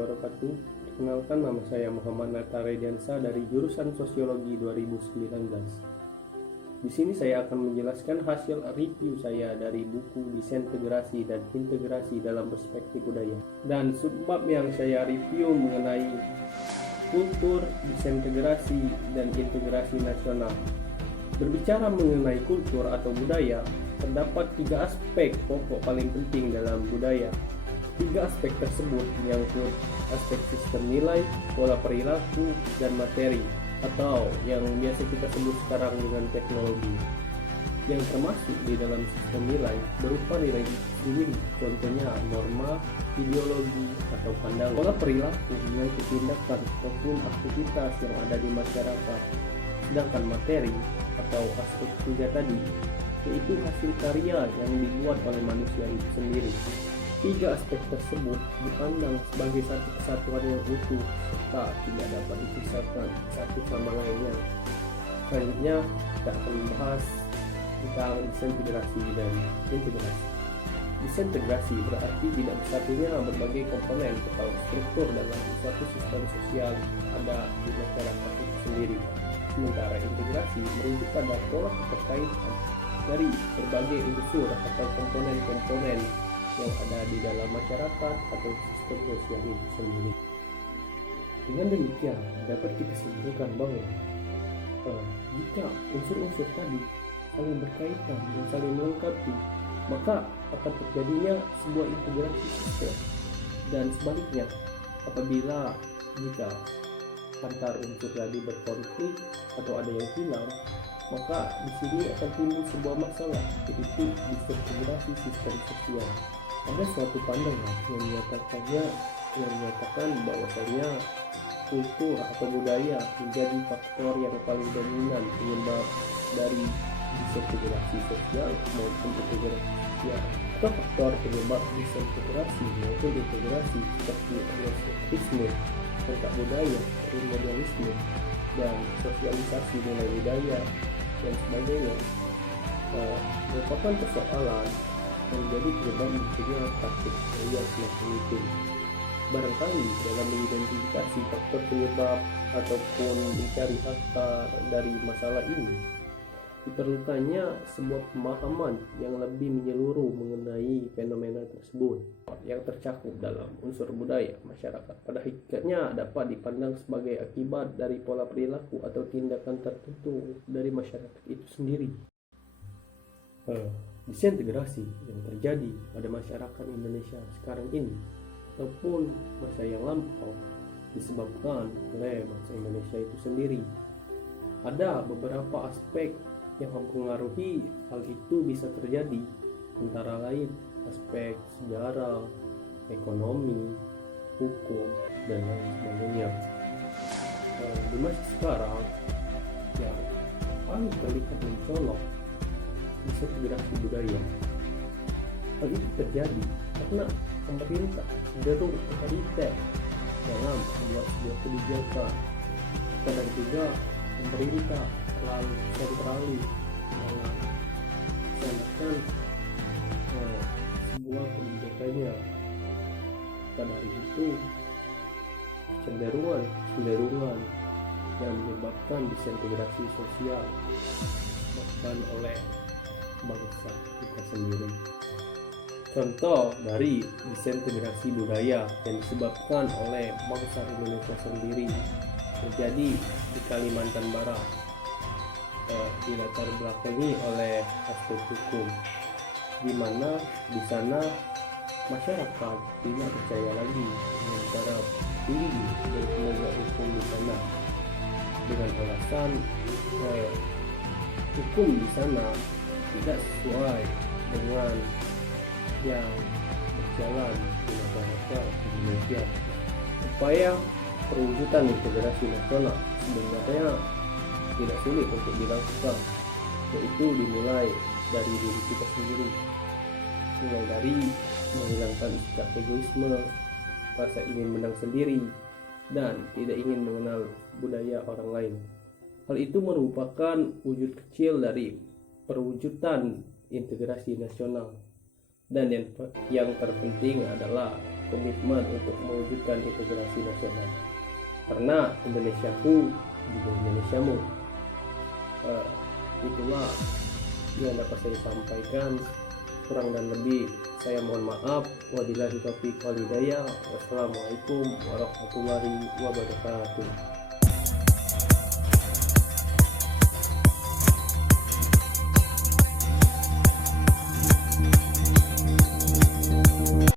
wabarakatuh. Perkenalkan, nama saya Muhammad Nata Rediansa dari jurusan Sosiologi 2019. Di sini saya akan menjelaskan hasil review saya dari buku Disintegrasi dan Integrasi dalam Perspektif Budaya. Dan subbab yang saya review mengenai kultur, disintegrasi, dan integrasi nasional. Berbicara mengenai kultur atau budaya, terdapat 3 aspek pokok paling penting dalam budaya. 3 aspek tersebut menyangkut aspek sistem nilai, pola perilaku, dan materi, atau yang biasa kita sebut sekarang dengan teknologi. Yang termasuk di dalam sistem nilai berupa nilai sendiri, contohnya norma, ideologi, atau pandangan. Pola perilaku menyangkut tindakan ataupun aktivitas yang ada di masyarakat. Sedangkan materi atau aspek ketiga tadi, yaitu hasil karya yang dibuat oleh manusia itu sendiri. 3 aspek tersebut dipandang sebagai satu kesatuan yang utuh serta tidak dapat dipisahkan satu sama lainnya. Selanjutnya kita akan membahas tentang disintegrasi dan integrasi. Disintegrasi berarti tidak bersatunya berbagai komponen atau struktur dalam suatu sistem sosial ada di masyarakat itu sendiri. Sementara integrasi merujuk pada pola keterkaitan dari berbagai unsur atau komponen-komponen yang ada di dalam masyarakat atau sistem sosial itu sendiri. Dengan demikian dapat kita simpulkan bahwa jika unsur-unsur tadi saling berkaitan dan saling melengkapi, maka akan terjadinya sebuah integrasi sistem. Dan sebaliknya, apabila jika antar unsur tadi berkonflik atau ada yang hilang, maka di sini akan timbul sebuah masalah, yaitu disintegrasi sistem sosial. Ada suatu pandangan yang menyatakan bahwasanya kultur atau budaya menjadi faktor yang paling dominan penyebab dari disintegrasi sosial maupun integrasi sosial. Atau faktor penyebab disintegrasi maupun integrasi seperti etnisme, kontak budaya, primordialisme, dan sosialisasi nilai budaya dan sebagainya merupakan persoalan yang menjadi penyebab munculnya praktik budaya semacam itu. Barangkali dalam mengidentifikasi faktor penyebab ataupun mencari akar dari masalah ini, diperlukannya sebuah pemahaman yang lebih menyeluruh mengenai fenomena tersebut yang tercakup dalam unsur budaya masyarakat. Pada hakikatnya dapat dipandang sebagai akibat dari pola perilaku atau tindakan tertentu dari masyarakat itu sendiri. Disintegrasi yang terjadi pada masyarakat Indonesia sekarang ini ataupun masa yang lampau disebabkan oleh bangsa Indonesia itu sendiri. Ada beberapa aspek yang mempengaruhi hal itu bisa terjadi, antara lain aspek sejarah, ekonomi, hukum, dan lain sebagainya. Di masa sekarang yang paling terlihat mencolok disintegrasi budaya. Hal itu terjadi karena pemerintah cenderung otoriter dalam membuat sebuah kebijakan. Kadang juga pemerintah terlalu sentralis dalam melaksanakan sebuah kebijakannya. Pada hari itu cenderungan yang menyebabkan disintegrasi sosial bahkan oleh bangsa kita sendiri. Contoh dari disintegrasi budaya yang disebabkan oleh bangsa Indonesia sendiri terjadi di Kalimantan Barat, dilatar belakangi oleh aspek hukum, di mana di sana masyarakat tidak percaya lagi dengan cara tinggi dan penegak hukum di sana, dengan alasan hukum di sana tidak sesuai dengan yang berjalan di masyarakat Indonesia. Upaya perwujudan integrasi nasional sebenarnya tidak sulit untuk dilakukan, yaitu dimulai dari diri kita sendiri, mulai dari menghilangkan sikap egoisme, rasa ingin menang sendiri, dan tidak ingin mengenal budaya orang lain. Hal itu merupakan wujud kecil dari perwujudan integrasi nasional. Dan yang terpenting adalah komitmen untuk mewujudkan integrasi nasional. Karena Indonesiaku juga Indonesiamu. Itulah yang dapat saya sampaikan. Kurang dan lebih saya mohon maaf. Wabillahi taufiq wal hidayah. Wassalamualaikum warahmatullahi wabarakatuh.